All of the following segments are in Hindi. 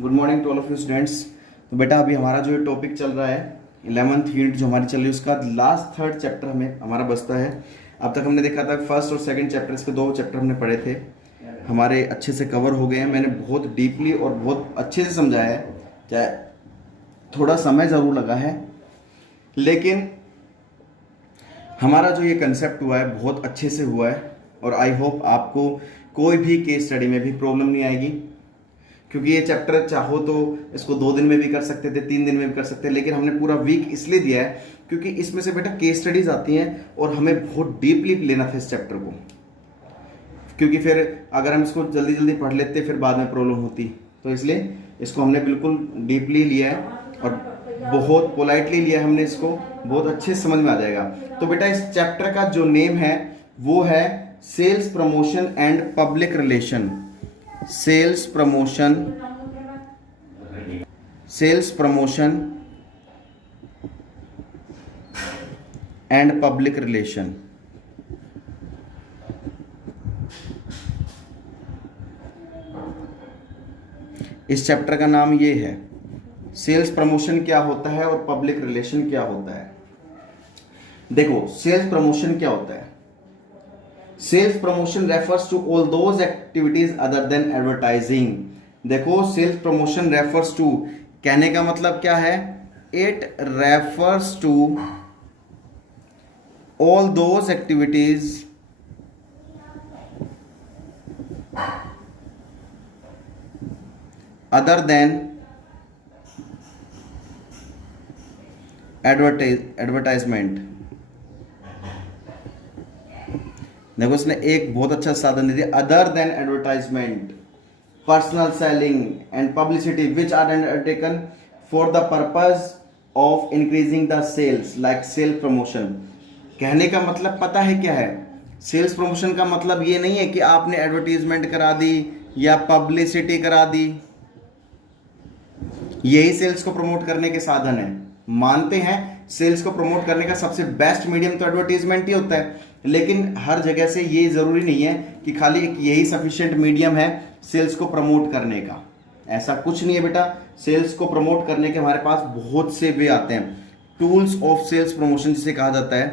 Good morning to all of you students. तो बेटा अभी हमारा जो टॉपिक चल रहा है 11th यूनिट जो हमारी चल रही है उसका लास्ट थर्ड चैप्टर हमें हमारा बचता है। अब तक हमने देखा था फर्स्ट और सेकंड चैप्टर, इसके दो चैप्टर हमने पढ़े थे, हमारे अच्छे से कवर हो गए हैं। मैंने बहुत डीपली और बहुत अच्छे से समझाया है, चाहे थोड़ा समय ज़रूर लगा है, लेकिन हमारा जो ये कंसेप्ट हुआ है बहुत अच्छे से हुआ है। और आई होप आपको कोई भी केस स्टडी में भी प्रॉब्लम नहीं आएगी, क्योंकि ये चैप्टर चाहो तो इसको 2 दिन में भी कर सकते थे, 3 दिन में भी कर सकते हैं, लेकिन हमने पूरा वीक इसलिए दिया है क्योंकि इसमें से बेटा केस स्टडीज आती हैं और हमें बहुत डीपली लेना था इस चैप्टर को, क्योंकि फिर अगर हम इसको जल्दी जल्दी पढ़ लेते फिर बाद में प्रॉब्लम होती। तो इसलिए इसको हमने बिल्कुल डीपली लिया है और बहुत पोलाइटली लिया है हमने इसको, बहुत अच्छे से समझ में आ जाएगा। तो बेटा इस चैप्टर का जो नेम है वो है sales promotion and public relation. Sales promotion and public relation. इस चैप्टर का नाम ये है, सेल्स प्रमोशन क्या होता है और पब्लिक रिलेशन क्या होता है। देखो सेल्स प्रमोशन क्या होता है। Sales promotion refers to all those activities other than advertising. देखो सेल्स प्रमोशन रेफर्स टू, कहने का मतलब क्या है, it refers to all those activities other than advertisement. देखो इसने एक बहुत अच्छा साधन दे दिया, other than advertisement, personal selling and publicity which are undertaken for the purpose of increasing the sales like sale promotion. कहने का मतलब पता है क्या है, सेल्स प्रमोशन का मतलब ये नहीं है कि आपने एडवर्टीजमेंट करा दी या पब्लिसिटी करा दी, यही सेल्स को प्रमोट करने के साधन है। मानते हैं सेल्स को प्रमोट करने का सबसे बेस्ट मीडियम तो एडवर्टीजमेंट ही होता है, लेकिन हर जगह से ये जरूरी नहीं है कि खाली एक यही सफिशिएंट मीडियम है सेल्स को प्रमोट करने का। ऐसा कुछ नहीं है बेटा, सेल्स को प्रमोट करने के हमारे पास बहुत से वे आते हैं। टूल्स ऑफ सेल्स प्रमोशन जिसे कहा जाता है,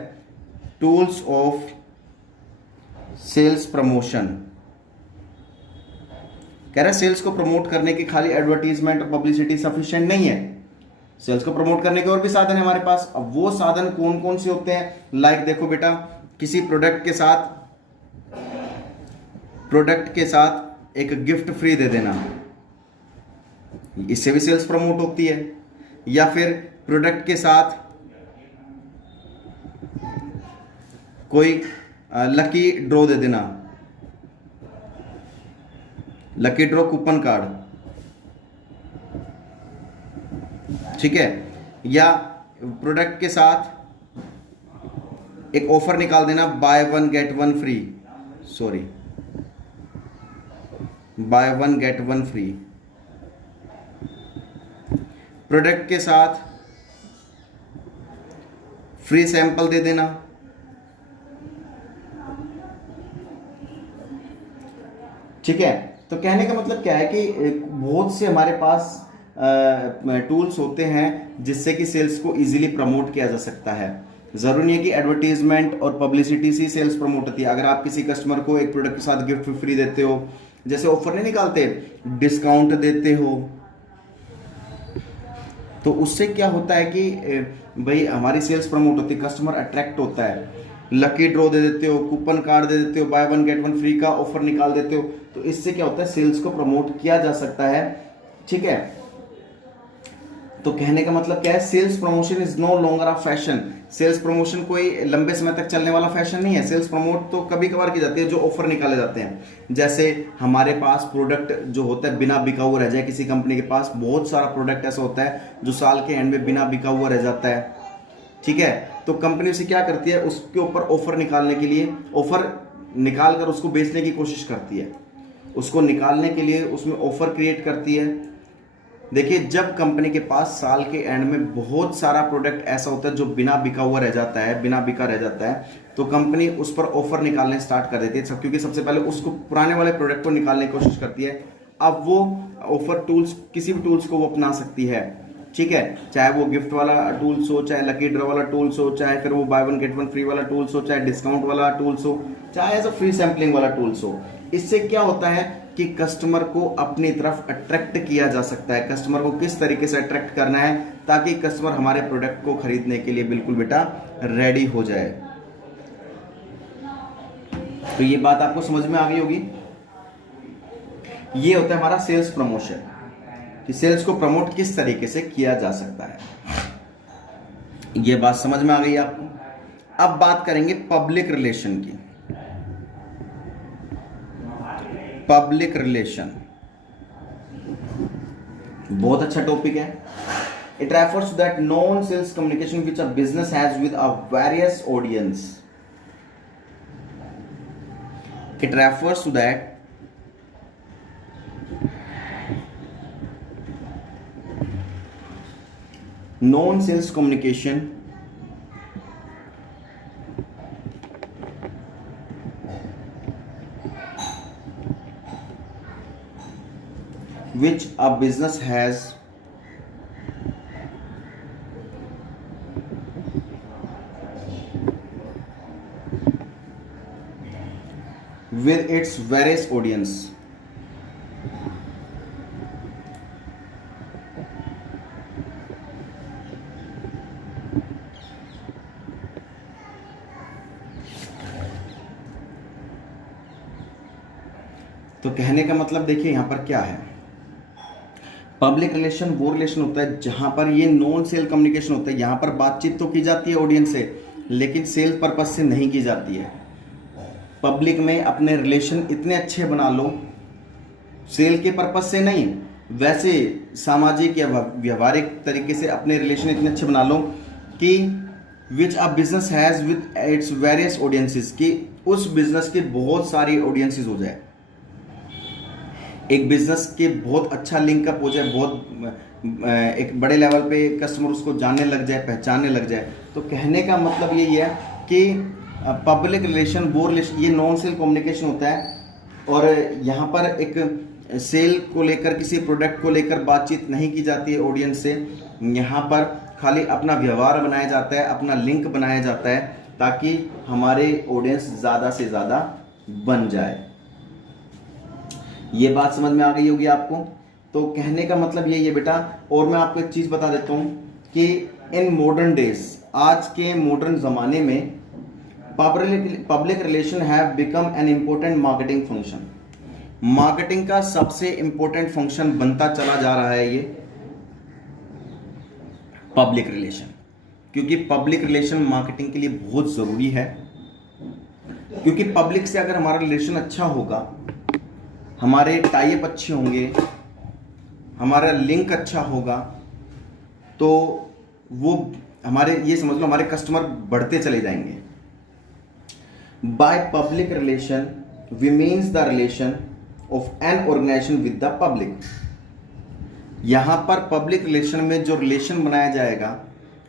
टूल्स ऑफ सेल्स प्रमोशन। कह रहा है सेल्स को प्रमोट करने के खाली एडवर्टीजमेंट और पब्लिसिटी सफिशिएंट नहीं है, सेल्स को प्रमोट करने के और भी साधन है हमारे पास। अब वो साधन कौन कौन से होते हैं, लाइक देखो बेटा, किसी प्रोडक्ट के साथ एक गिफ्ट फ्री दे देना, इससे भी सेल्स प्रमोट होती है। या फिर प्रोडक्ट के साथ कोई लकी ड्रॉ दे देना, लकी ड्रॉ कूपन कार्ड, ठीक है। या प्रोडक्ट के साथ एक ऑफर निकाल देना, by one get one free, by one get one free. Product के साथ फ्री सैंपल दे देना, ठीक है। तो कहने का मतलब क्या है कि बहुत से हमारे पास टूल्स होते हैं जिससे कि सेल्स को इजीली प्रमोट किया जा सकता है। जरूरी नहीं है कि एडवर्टीजमेंट और पब्लिसिटी से सेल्स प्रमोट होती है। अगर आप किसी कस्टमर को एक प्रोडक्ट के साथ गिफ्ट फ्री देते हो, जैसे ऑफर नहीं निकालते, डिस्काउंट देते हो, तो उससे क्या होता है कि भाई हमारी सेल्स प्रमोट होती है, कस्टमर अट्रैक्ट होता है। लकी ड्रॉ दे देते हो, कूपन कार्ड दे देते हो, by one get one free का ऑफर निकाल देते हो, तो इससे क्या होता है, सेल्स को प्रमोट किया जा सकता है, ठीक है। तो कहने का मतलब क्या है, sales promotion is no longer a fashion. Sales promotion कोई लंबे समय तक चलने वाला फैशन नहीं है। सेल्स प्रमोट तो कभी कभार की जाती है, जो ऑफर निकाले जाते हैं। जैसे हमारे पास प्रोडक्ट जो होता है बिना बिका हुआ रह जाए, किसी कंपनी के पास बहुत सारा प्रोडक्ट ऐसा होता है जो साल के एंड में बिना बिका हुआ रह जाता है, ठीक है। तो कंपनी उसे क्या करती है, उसके ऊपर ऑफर निकालने के लिए, ऑफर निकाल कर उसको बेचने की कोशिश करती है, उसको निकालने के लिए उसमें ऑफर क्रिएट करती है। देखिए जब कंपनी के पास साल के एंड में बहुत सारा प्रोडक्ट ऐसा होता है जो बिना बिका हुआ रह जाता है, बिना बिका रह जाता है, तो कंपनी उस पर ऑफर निकालने स्टार्ट कर देती है, क्योंकि सबसे पहले उसको पुराने वाले प्रोडक्ट को निकालने की कोशिश करती है अब वो ऑफर टूल्स, किसी भी टूल्स को वो अपना सकती है, ठीक है, चाहे वो गिफ्ट वाला टूल्स हो, चाहे लकी ड्रॉ वाला टूल्स हो, चाहे फिर वो by one get one free वाला टूल्स हो, चाहे डिस्काउंट वाला टूल्स हो, चाहे ऐसा फ्री सैम्पलिंग वाला टूल्स हो। इससे क्या होता है कि कस्टमर को अपनी तरफ अट्रैक्ट किया जा सकता है। कस्टमर को किस तरीके से अट्रैक्ट करना है ताकि कस्टमर हमारे प्रोडक्ट को खरीदने के लिए बिल्कुल बेटा रेडी हो जाए। तो ये बात आपको समझ में आ गई होगी। ये होता है हमारा सेल्स प्रमोशन, कि सेल्स को प्रमोट किस तरीके से किया जा सकता है। ये बात समझ में आ गई आपको। अब बात करेंगे पब्लिक रिलेशन की। पब्लिक रिलेशन बहुत अच्छा टॉपिक है। It refers to that non sales communication which a business has with a various audience. It refers to that non sales communication which a business has with its various audience। तो कहने का मतलब देखिए यहां पर क्या है, पब्लिक रिलेशन वो रिलेशन होता है जहां पर ये नॉन सेल कम्युनिकेशन होता है। यहां पर बातचीत तो की जाती है ऑडियंस से, लेकिन सेल पर्पस से नहीं की जाती है। पब्लिक में अपने रिलेशन इतने अच्छे बना लो, सेल के पर्पस से नहीं, वैसे सामाजिक या व्यवहारिक तरीके से अपने रिलेशन इतने अच्छे बना लो कि which a business has with its various audiences, कि उस बिजनेस के बहुत सारी ऑडियंसेस हो जाए, एक बिजनेस के बहुत अच्छा लिंकअप हो जाए, बहुत एक बड़े लेवल पे कस्टमर उसको जानने लग जाए, पहचानने लग जाए। तो कहने का मतलब यही है कि पब्लिक रिलेशन वो रिलेशन, ये नॉन सेल कम्युनिकेशन होता है। और यहाँ पर एक सेल को लेकर, किसी प्रोडक्ट को लेकर बातचीत नहीं की जाती है ऑडियंस से। यहाँ पर खाली अपना व्यवहार बनाया जाता है, अपना लिंक बनाया जाता है ताकि हमारे ऑडियंस ज़्यादा से ज़्यादा बन जाए। ये बात समझ में आ गई होगी आपको। तो कहने का मतलब यही है बेटा। और मैं आपको एक चीज़ बता देता हूँ कि इन मॉडर्न डेज, आज के मॉडर्न ज़माने में public relation have become an important marketing function. Marketing का सबसे इंपॉर्टेंट फंक्शन बनता चला जा रहा है ये पब्लिक रिलेशन, क्योंकि पब्लिक रिलेशन मार्केटिंग के लिए बहुत ज़रूरी है। क्योंकि पब्लिक से अगर हमारा रिलेशन अच्छा होगा, हमारे टाइप अच्छे होंगे, हमारा लिंक अच्छा होगा, तो वो हमारे, ये समझ लो हमारे कस्टमर बढ़ते चले जाएंगे। By public relation we means the relation of an organisation with the public. यहां पर पब्लिक रिलेशन में जो रिलेशन बनाया जाएगा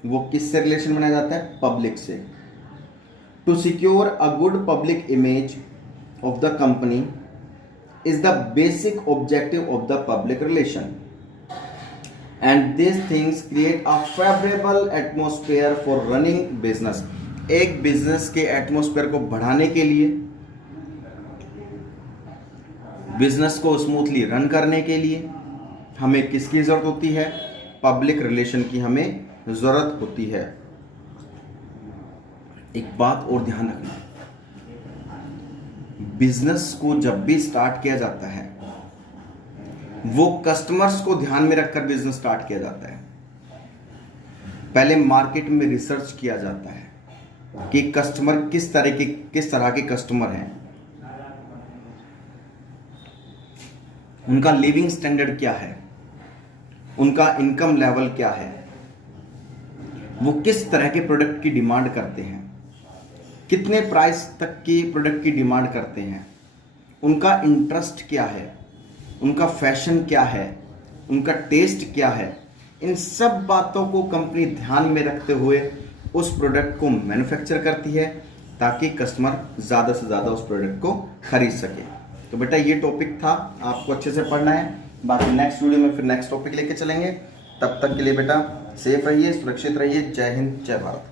वो किससे रिलेशन बनाया जाता है? पब्लिक से। To secure a good public image of the company is the basic objective of the public relation, and these things create a favorable atmosphere for running business। एक बिजनेस के एटमॉस्फेयर को बढ़ाने के लिए, बिजनेस को स्मूथली रन करने के लिए हमें किसकी जरूरत होती है? पब्लिक रिलेशन की हमें जरूरत होती है। एक बात और ध्यान रखना, बिजनेस को जब भी स्टार्ट किया जाता है वो कस्टमर्स को ध्यान में रखकर बिजनेस स्टार्ट किया जाता है। पहले मार्केट में रिसर्च किया जाता है कि कस्टमर किस तरह के कस्टमर हैं, उनका लिविंग स्टैंडर्ड क्या है, उनका इनकम लेवल क्या है, वो किस तरह के प्रोडक्ट की डिमांड करते हैं, कितने प्राइस तक की प्रोडक्ट की डिमांड करते हैं, उनका इंटरेस्ट क्या है, उनका फैशन क्या है, उनका टेस्ट क्या है। इन सब बातों को कंपनी ध्यान में रखते हुए उस प्रोडक्ट को मैन्युफैक्चर करती है ताकि कस्टमर ज़्यादा से ज़्यादा उस प्रोडक्ट को खरीद सके। तो बेटा ये टॉपिक था, आपको अच्छे से पढ़ना है। बाकी नेक्स्ट वीडियो में फिर नेक्स्ट टॉपिक लेके चलेंगे। तब तक के लिए बेटा सेफ रहिए, सुरक्षित रहिए। जय हिंद, जय भारत।